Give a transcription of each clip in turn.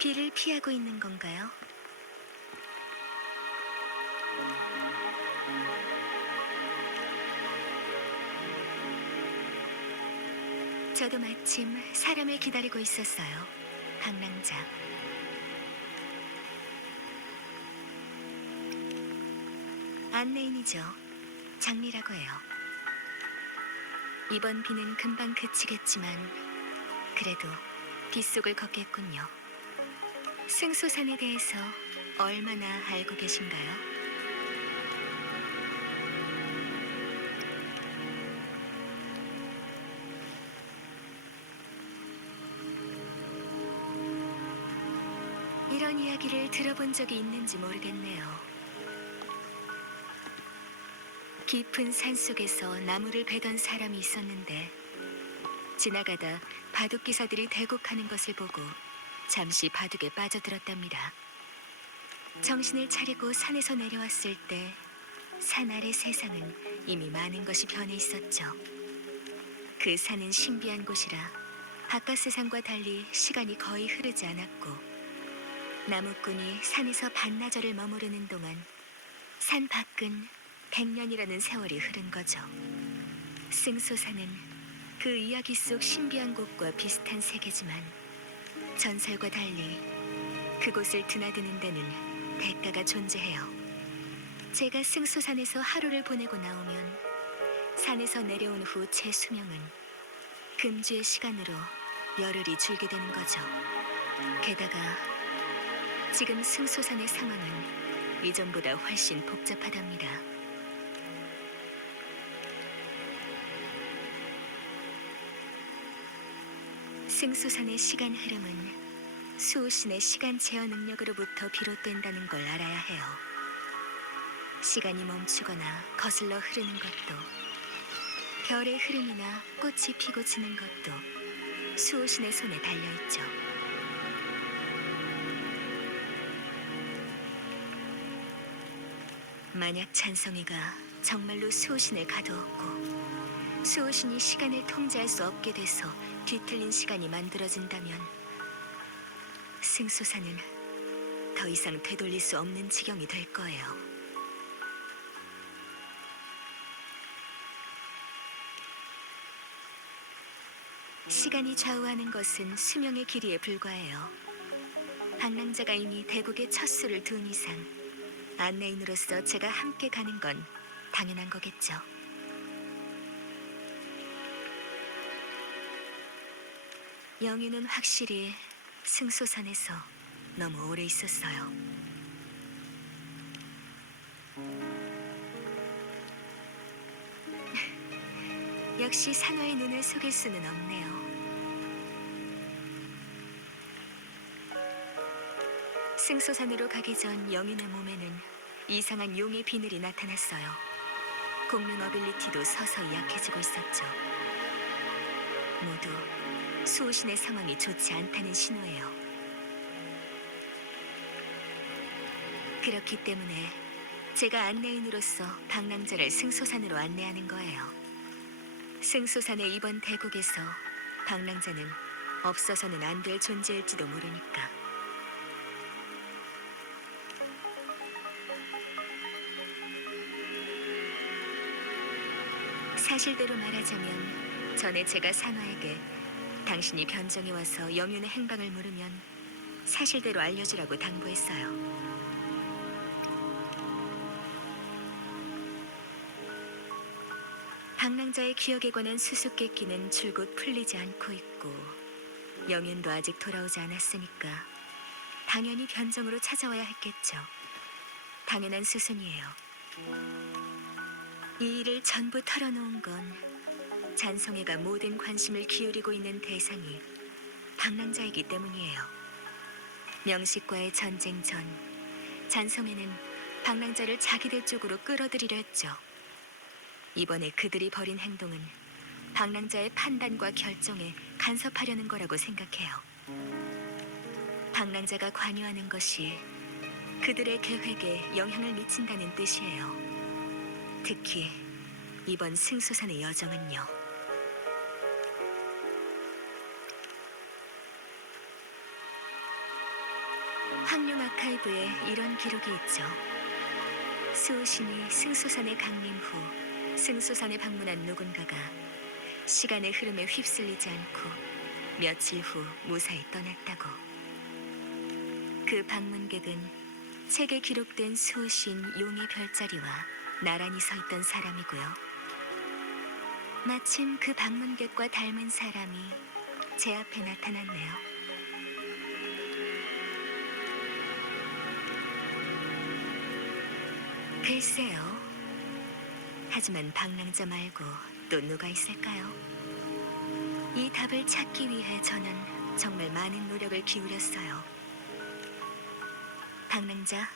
비를 피하고 있는 건가요? 저도 마침 사람을 기다리고 있었어요. 방랑자. 안내인이죠. 장리라고 해요. 이번 비는 금방 그치겠지만 그래도 빗속을 걷겠군요. 승소산에 대해서 얼마나 알고 계신가요? 이런 이야기를 들어본 적이 있는지 모르겠네요. 깊은 산속에서 나무를 베던 사람이 있었는데 지나가다 바둑 기사들이 대곡하는 것을 보고 잠시 바둑에 빠져들었답니다. 정신을 차리고 산에서 내려왔을 때 산 아래 세상은 이미 많은 것이 변해 있었죠. 그 산은 신비한 곳이라 바깥 세상과 달리 시간이 거의 흐르지 않았고 나무꾼이 산에서 반나절을 머무르는 동안 산 밖은 100년이라는 세월이 흐른 거죠. 승소산은 그 이야기 속 신비한 곳과 비슷한 세계지만 전설과 달리 그곳을 드나드는 데는 대가가 존재해요. 제가 승소산에서 하루를 보내고 나오면 산에서 내려온 후 제 수명은 금주의 시간으로 열흘이 줄게 되는 거죠. 게다가 지금 승소산의 상황은 이전보다 훨씬 복잡하답니다. 승소산의 시간 흐름은 수호신의 시간 제어 능력으로부터 비롯된다는 걸 알아야 해요. 시간이 멈추거나 거슬러 흐르는 것도, 별의 흐름이나 꽃이 피고 지는 것도 수호신의 손에 달려있죠. 만약 찬성이가 정말로 수호신을 가두었고 수호신이 시간을 통제할 수 없게 돼서 뒤틀린 시간이 만들어진다면 승소산은 더 이상 되돌릴 수 없는 지경이 될 거예요. 시간이 좌우하는 것은 수명의 길이에 불과해요. 방랑자가 이미 대국에 첫 수를 둔 이상 안내인으로서 제가 함께 가는 건 당연한 거겠죠. 영유는 확실히 승소산에서 너무 오래 있었어요. 역시 산화의 눈을 속일 수는 없네요. 승소산으로 가기 전 영윤의 몸에는 이상한 용의 비늘이 나타났어요. 공룡 어빌리티도 서서히 약해지고 있었죠. 모두 수호신의 상황이 좋지 않다는 신호예요. 그렇기 때문에 제가 안내인으로서 방랑자를 승소산으로 안내하는 거예요. 승소산의 이번 대국에서 방랑자는 없어서는 안 될 존재일지도 모르니까. 사실대로 말하자면 전에 제가 산화에게 당신이 변정에 와서 영윤의 행방을 물으면 사실대로 알려주라고 당부했어요. 방랑자의 기억에 관한 수수께끼는 줄곧 풀리지 않고 있고 영윤도 아직 돌아오지 않았으니까 당연히 변정으로 찾아와야 했겠죠. 당연한 수순이에요. 이 일을 전부 털어놓은 건 잔성애가 모든 관심을 기울이고 있는 대상이 방랑자이기 때문이에요. 명식과의 전쟁 전 잔성애는 방랑자를 자기들 쪽으로 끌어들이려 했죠. 이번에 그들이 벌인 행동은 방랑자의 판단과 결정에 간섭하려는 거라고 생각해요. 방랑자가 관여하는 것이 그들의 계획에 영향을 미친다는 뜻이에요. 특히 이번 승소산의 여정은요. 황룡 아카이브에 이런 기록이 있죠. 수호신이 승소산에 강림 후 승소산에 방문한 누군가가 시간의 흐름에 휩쓸리지 않고 며칠 후 무사히 떠났다고. 그 방문객은 책에 기록된 수호신 용의 별자리와 나란히 서 있던 사람이고요. 마침 그 방문객과 닮은 사람이 제 앞에 나타났네요. 글쎄요. 하지만 방랑자 말고 또 누가 있을까요? 이 답을 찾기 위해 저는 정말 많은 노력을 기울였어요. 방랑자,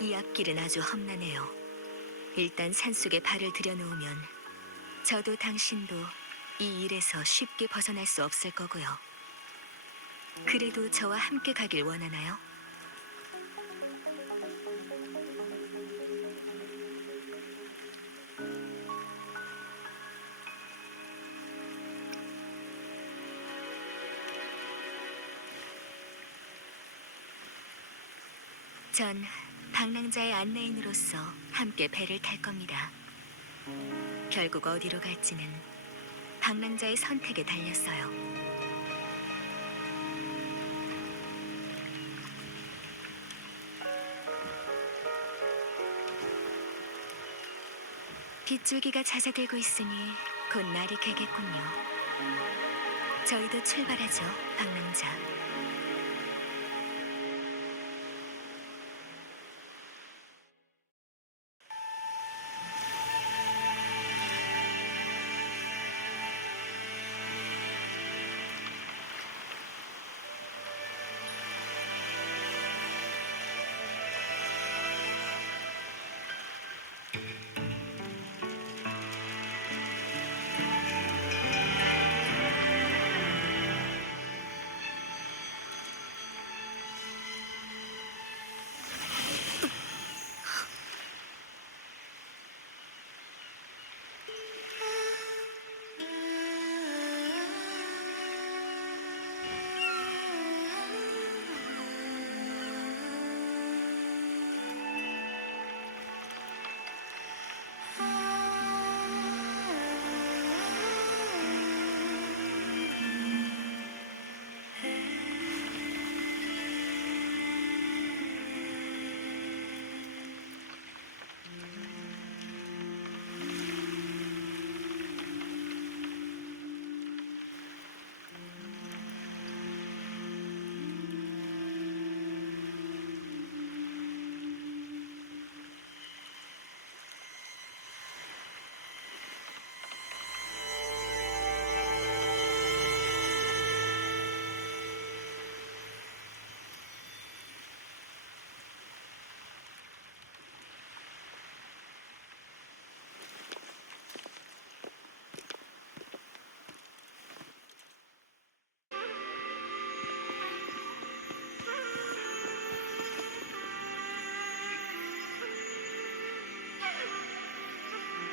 이 앞길은 아주 험난해요. 일단 산속에 발을 들여놓으면 저도 당신도 이 일에서 쉽게 벗어날 수 없을 거고요. 그래도 저와 함께 가길 원하나요? 전 방랑자의 안내인으로서 함께 배를 탈 겁니다. 결국 어디로 갈지는 방랑자의 선택에 달렸어요. 빗줄기가 잦아들고 있으니 곧 날이 개겠군요. 저희도 출발하죠, 방랑자.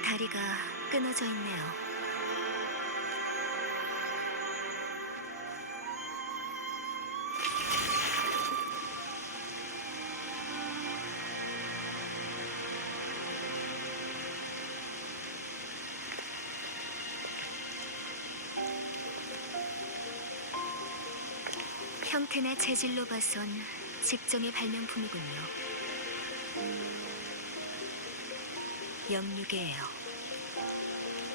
다리가 끊어져 있네요. 형태나 재질로 봐선 직종의 발명품이군요. 영육이에요.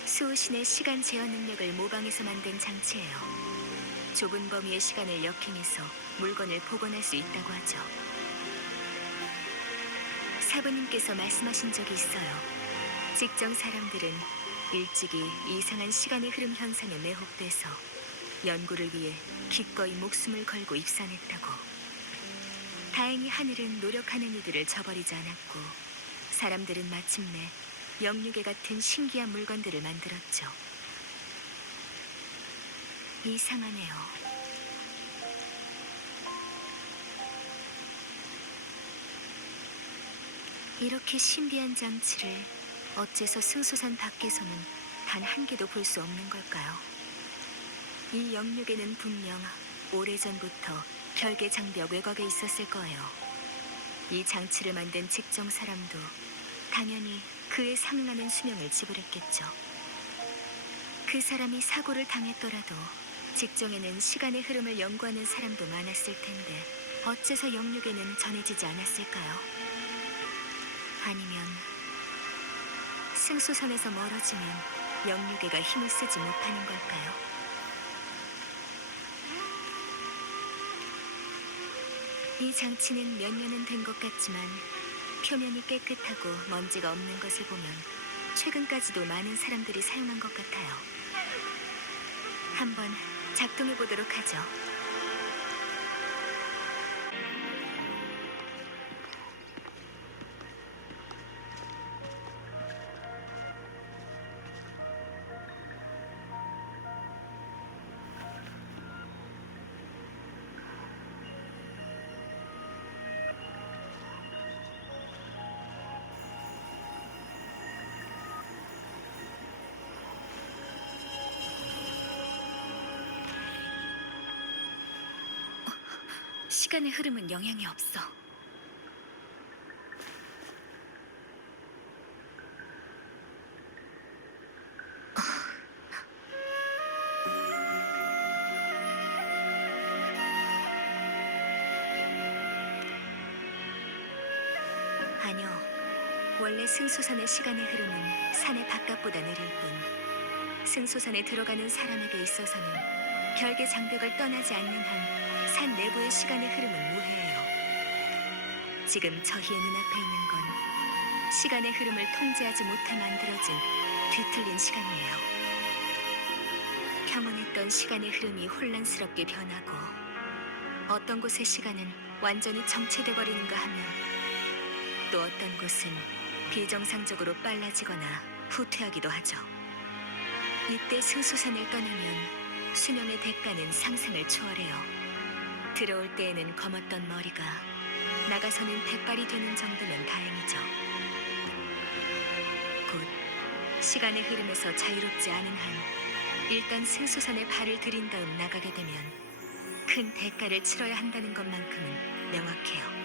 수호신의 시간 제어 능력을 모방해서 만든 장치예요. 좁은 범위의 시간을 역행해서 물건을 복원할 수 있다고 하죠. 사부님께서 말씀하신 적이 있어요. 직종 사람들은 일찍이 이상한 시간의 흐름 현상에 매혹돼서 연구를 위해 기꺼이 목숨을 걸고 입산했다고. 다행히 하늘은 노력하는 이들을 저버리지 않았고 사람들은 마침내 영육에 같은 신기한 물건들을 만들었죠. 이상하네요. 이렇게 신비한 장치를 어째서 승소산 밖에서는 단 한 개도 볼 수 없는 걸까요? 이 영육에는 분명 오래전부터 별개 장벽 외곽에 있었을 거예요. 이 장치를 만든 직종 사람도 당연히 그에 상응하는 수명을 지불했겠죠. 그 사람이 사고를 당했더라도 직종에는 시간의 흐름을 연구하는 사람도 많았을 텐데 어째서 영육에는 전해지지 않았을까요? 아니면 승수선에서 멀어지면 영육에가 힘을 쓰지 못하는 걸까요? 이 장치는 몇 년은 된 것 같지만 표면이 깨끗하고 먼지가 없는 것을 보면 최근까지도 많은 사람들이 사용한 것 같아요. 한번 작동해 보도록 하죠. 시간의 흐름은 영향이 없어. 아니요. 원래 승수선의 시간의 흐름은 산의 바깥보다 느릴 뿐 승수선에 들어가는 사람에게 있어서는 별개 장벽을 떠나지 않는 한 산 내부의 시간의 흐름은 무해해요. 지금 저희의 눈앞에 있는 건 시간의 흐름을 통제하지 못해 만들어진 뒤틀린 시간이에요. 평온했던 시간의 흐름이 혼란스럽게 변하고 어떤 곳의 시간은 완전히 정체돼 버리는가 하면 또 어떤 곳은 비정상적으로 빨라지거나 후퇴하기도 하죠. 이때 승수선을 떠나면 수명의 대가는 상상을 초월해요. 들어올 때에는 검었던 머리가 나가서는 백발이 되는 정도면 다행이죠. 곧 시간의 흐름에서 자유롭지 않은 한 일단 승수선에 발을 들인 다음 나가게 되면 큰 대가를 치러야 한다는 것만큼은 명확해요.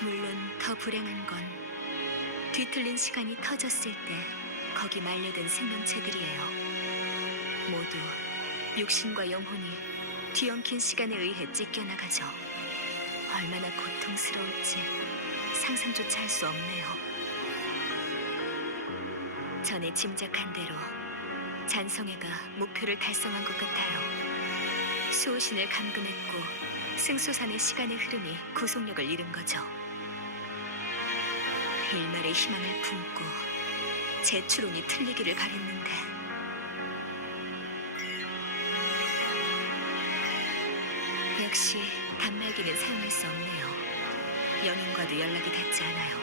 물론 더 불행한 건 뒤틀린 시간이 터졌을 때 거기 말려든 생명체들이에요. 모두 육신과 영혼이 뒤엉킨 시간에 의해 찢겨나가죠. 얼마나 고통스러울지 상상조차 할 수 없네요. 전에 짐작한 대로 잔성애가 목표를 달성한 것 같아요. 수호신을 감금했고 승수산의 시간의 흐름이 구속력을 잃은 거죠. 일말의 희망을 품고 제 추론이 틀리기를 바랬는데 역시 단말기는 사용할 수 없네요. 연인과도 연락이 닿지 않아요.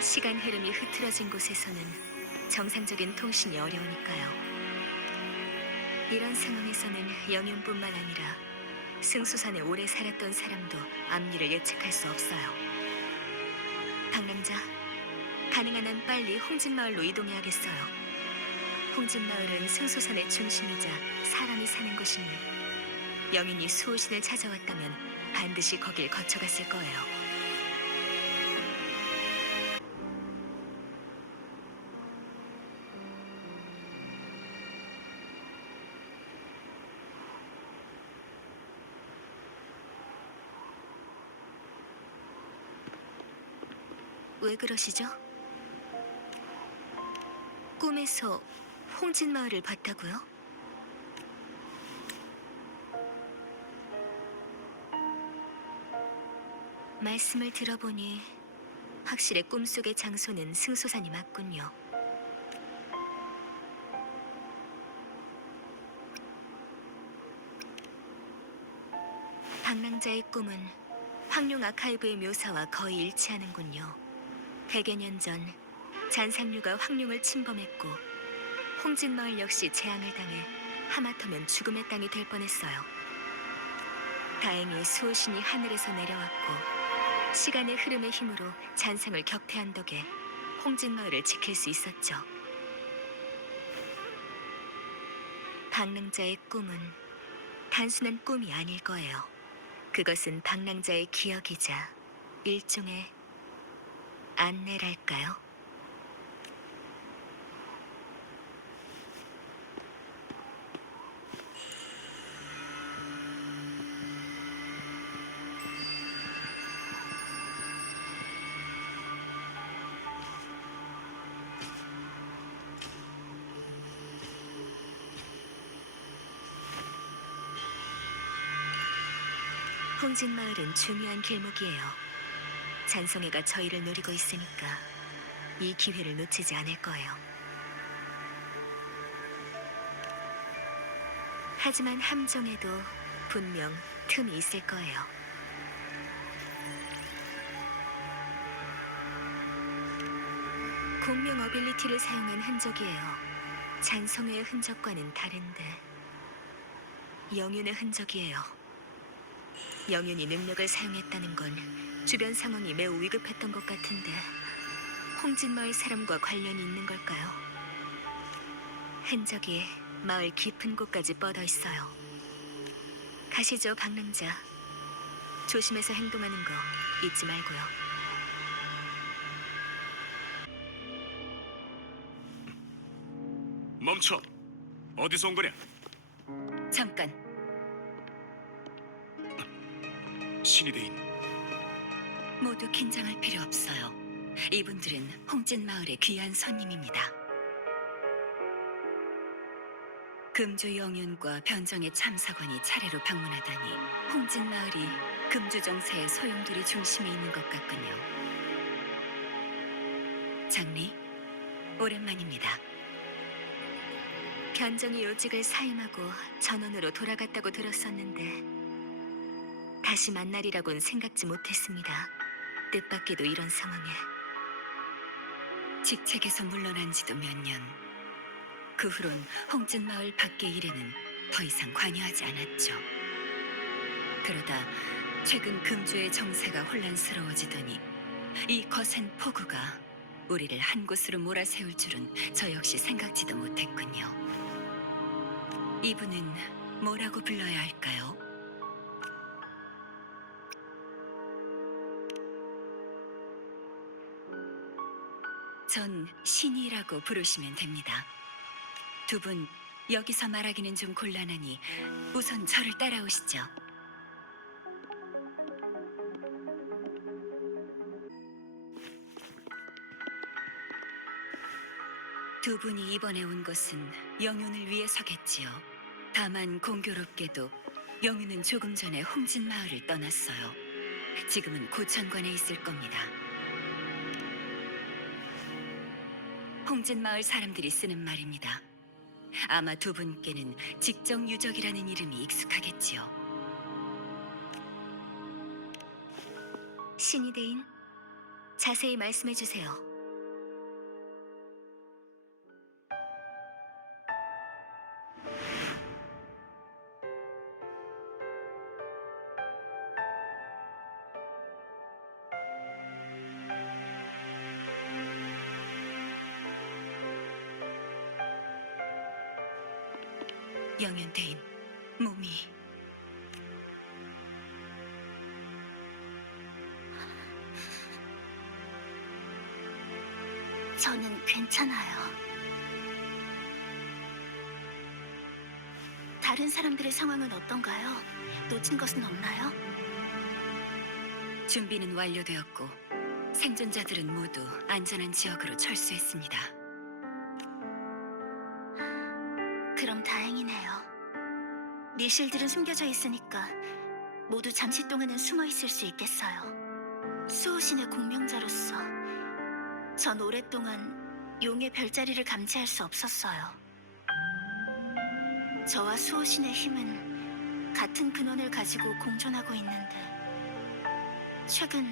시간 흐름이 흐트러진 곳에서는 정상적인 통신이 어려우니까요. 이런 상황에서는 영윤뿐만 아니라 승수산에 오래 살았던 사람도 앞일을 예측할 수 없어요. 방랑자, 가능한 한 빨리 홍진마을로 이동해야겠어요. 홍진마을은 승수산의 중심이자 사람이 사는 곳이니 영인이 수호신을 찾아왔다면 반드시 거길 거쳐갔을 거예요. 왜 그러시죠? 꿈에서 홍진마을을 봤다고요? 말씀을 들어보니 확실히 꿈속의 장소는 승소산이 맞군요. 방랑자의 꿈은 황룡 아카이브의 묘사와 거의 일치하는군요. 100여 년 전 잔상류가 황룡을 침범했고 홍진마을 역시 재앙을 당해 하마터면 죽음의 땅이 될 뻔했어요. 다행히 수호신이 하늘에서 내려왔고 시간의 흐름의 힘으로 잔상을 격퇴한 덕에 홍진 마을을 지킬 수 있었죠. 방랑자의 꿈은 단순한 꿈이 아닐 거예요. 그것은 방랑자의 기억이자 일종의 안내랄까요? 홍진 마을은 중요한 길목이에요. 잔송이가 저희를 노리고 있으니까 이 기회를 놓치지 않을 거예요. 하지만 함정에도 분명 틈이 있을 거예요. 공명 어빌리티를 사용한 흔적이에요. 잔송이의 흔적과는 다른데 영윤의 흔적이에요. 영윤이 능력을 사용했다는 건 주변 상황이 매우 위급했던 것 같은데 홍진 마을 사람과 관련이 있는 걸까요? 흔적이 마을 깊은 곳까지 뻗어 있어요. 가시죠, 방랑자. 조심해서 행동하는 거 잊지 말고요. 멈춰! 어디서 온 거냐? 잠깐. 신이 대인, 모두 긴장할 필요 없어요. 이분들은 홍진 마을의 귀한 손님입니다. 금주 영윤과 변정의 참사관이 차례로 방문하다니 홍진 마을이 금주 정세의 소용돌이 중심에 있는 것 같군요. 장리, 오랜만입니다. 변정이 요직을 사임하고 전원으로 돌아갔다고 들었었는데 다시 만나리라곤 생각지 못했습니다. 뜻밖에도 이런 상황에. 직책에서 물러난 지도 몇 년. 그 후론 홍진 마을 밖의 일에는 더 이상 관여하지 않았죠. 그러다 최근 금주의 정세가 혼란스러워지더니 이 거센 폭우가 우리를 한 곳으로 몰아세울 줄은 저 역시 생각지도 못했군요. 이분은 뭐라고 불러야 할까요? 전 신이라고 부르시면 됩니다. 두 분 여기서 말하기는 좀 곤란하니 우선 저를 따라오시죠. 두 분이 이번에 온 것은 영윤을 위해서겠지요. 다만 공교롭게도 영윤은 조금 전에 홍진 마을을 떠났어요. 지금은 고천관에 있을 겁니다. 홍진 마을 사람들이 쓰는 말입니다. 아마 두 분께는 직정유적이라는 이름이 익숙하겠지요. 신이 대인, 자세히 말씀해 주세요. 영윤 대인, 몸이... 저는 괜찮아요. 다른 사람들의 상황은 어떤가요? 놓친 것은 없나요? 준비는 완료되었고 생존자들은 모두 안전한 지역으로 철수했습니다. 그럼 다행이네요. 리실들은 숨겨져 있으니까 모두 잠시 동안은 숨어 있을 수 있겠어요. 수호신의 공명자로서 전 오랫동안 용의 별자리를 감지할 수 없었어요. 저와 수호신의 힘은 같은 근원을 가지고 공존하고 있는데 최근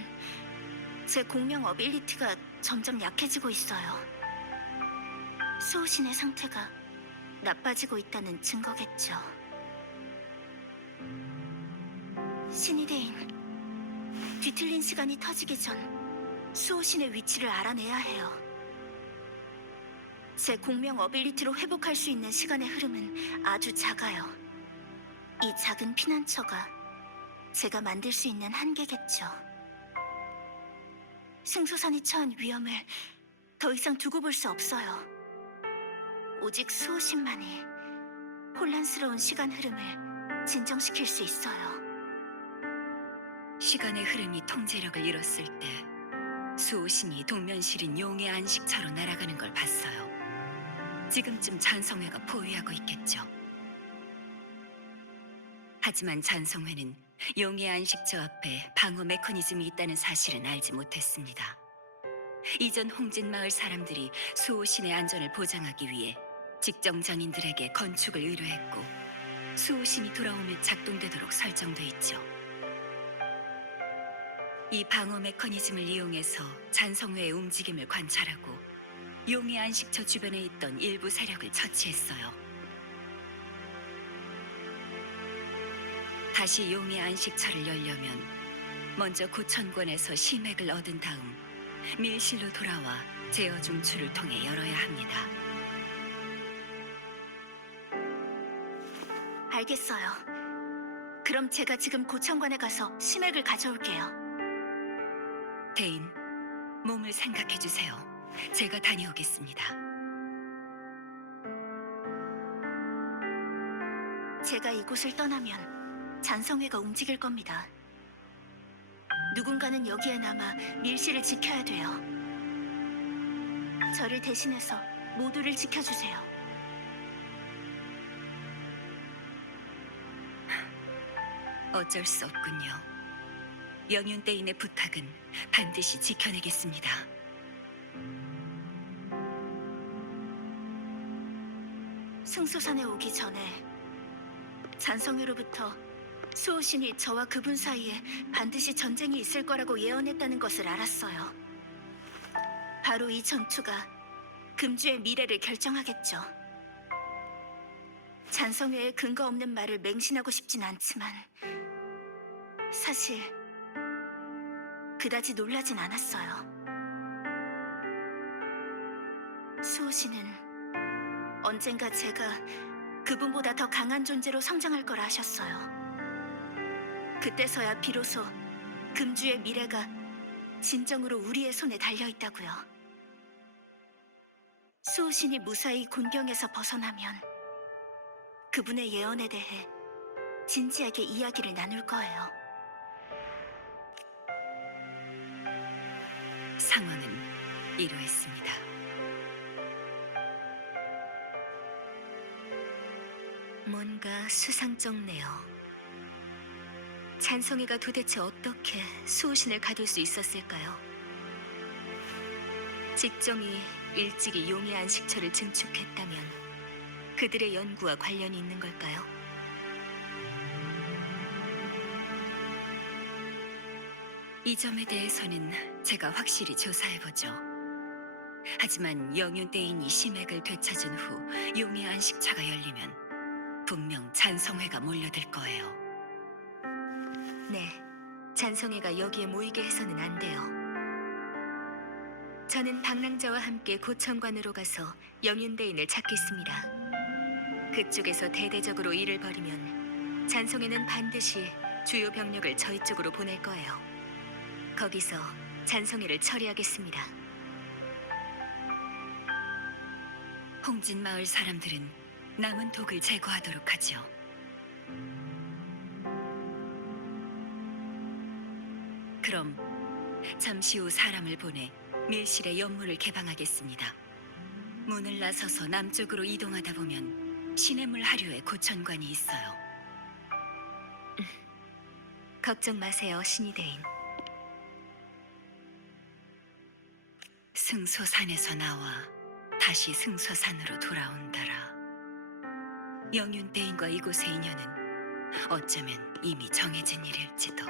제 공명 어빌리티가 점점 약해지고 있어요. 수호신의 상태가 나빠지고 있다는 증거겠죠. 신이 대인, 뒤틀린 시간이 터지기 전 수호신의 위치를 알아내야 해요. 제 공명 어빌리티로 회복할 수 있는 시간의 흐름은 아주 작아요. 이 작은 피난처가 제가 만들 수 있는 한계겠죠. 승소산이 처한 위험을 더 이상 두고 볼 수 없어요. 오직 수호신만이 혼란스러운 시간 흐름을 진정시킬 수 있어요. 시간의 흐름이 통제력을 잃었을 때 수호신이 동면실인 용의 안식처로 날아가는 걸 봤어요. 지금쯤 잔성회가 포위하고 있겠죠. 하지만 잔성회는 용의 안식처 앞에 방어 메커니즘이 있다는 사실은 알지 못했습니다. 이전 홍진마을 사람들이 수호신의 안전을 보장하기 위해 직정장인들에게 건축을 의뢰했고 수호신이 돌아오면 작동되도록 설정돼 있죠. 이 방어 메커니즘을 이용해서 잔성회의 움직임을 관찰하고 용의 안식처 주변에 있던 일부 세력을 처치했어요. 다시 용의 안식처를 열려면 먼저 고천권에서 심액을 얻은 다음 밀실로 돌아와 제어 중추를 통해 열어야 합니다. 알겠어요. 그럼 제가 지금 고천관에 가서 심액을 가져올게요. 대인, 몸을 생각해 주세요. 제가 다녀오겠습니다. 제가 이곳을 떠나면 잔성회가 움직일 겁니다. 누군가는 여기에 남아 밀실을 지켜야 돼요. 저를 대신해서 모두를 지켜주세요. 어쩔 수 없군요. 영윤대인의 부탁은 반드시 지켜내겠습니다. 승소산에 오기 전에 잔성회로부터 수호신이 저와 그분 사이에 반드시 전쟁이 있을 거라고 예언했다는 것을 알았어요. 바로 이 전투가 금주의 미래를 결정하겠죠. 잔성회의 근거 없는 말을 맹신하고 싶진 않지만 사실 그다지 놀라진 않았어요. 수호신은 언젠가 제가 그분보다 더 강한 존재로 성장할 거라 하셨어요. 그때서야 비로소 금주의 미래가 진정으로 우리의 손에 달려있다고요. 수호신이 무사히 곤경에서 벗어나면 그분의 예언에 대해 진지하게 이야기를 나눌 거예요. 상황은 이러했습니다. 뭔가 수상쩍네요. 잔성이가 도대체 어떻게 수호신을 가둘 수 있었을까요? 직정이 일찍이 용의 안식처를 증축했다면 그들의 연구와 관련이 있는 걸까요? 이 점에 대해서는 제가 확실히 조사해보죠. 하지만 영윤대인이 심액을 되찾은 후 용의 안식처가 열리면 분명 잔성회가 몰려들 거예요. 네, 잔성회가 여기에 모이게 해서는 안 돼요. 저는 방랑자와 함께 고천관으로 가서 영윤대인을 찾겠습니다. 그쪽에서 대대적으로 일을 벌이면 잔성회는 반드시 주요 병력을 저희 쪽으로 보낼 거예요. 거기서 잔성회를 처리하겠습니다. 홍진마을 사람들은 남은 독을 제거하도록 하죠. 그럼 잠시 후 사람을 보내 밀실의 연문을 개방하겠습니다. 문을 나서서 남쪽으로 이동하다 보면 시냇물 하류에 고천관이 있어요. 걱정 마세요, 신이대인. 승소산에서 나와 다시 승소산으로 돌아온다라. 영윤대인과 이곳의 인연은 어쩌면 이미 정해진 일일지도.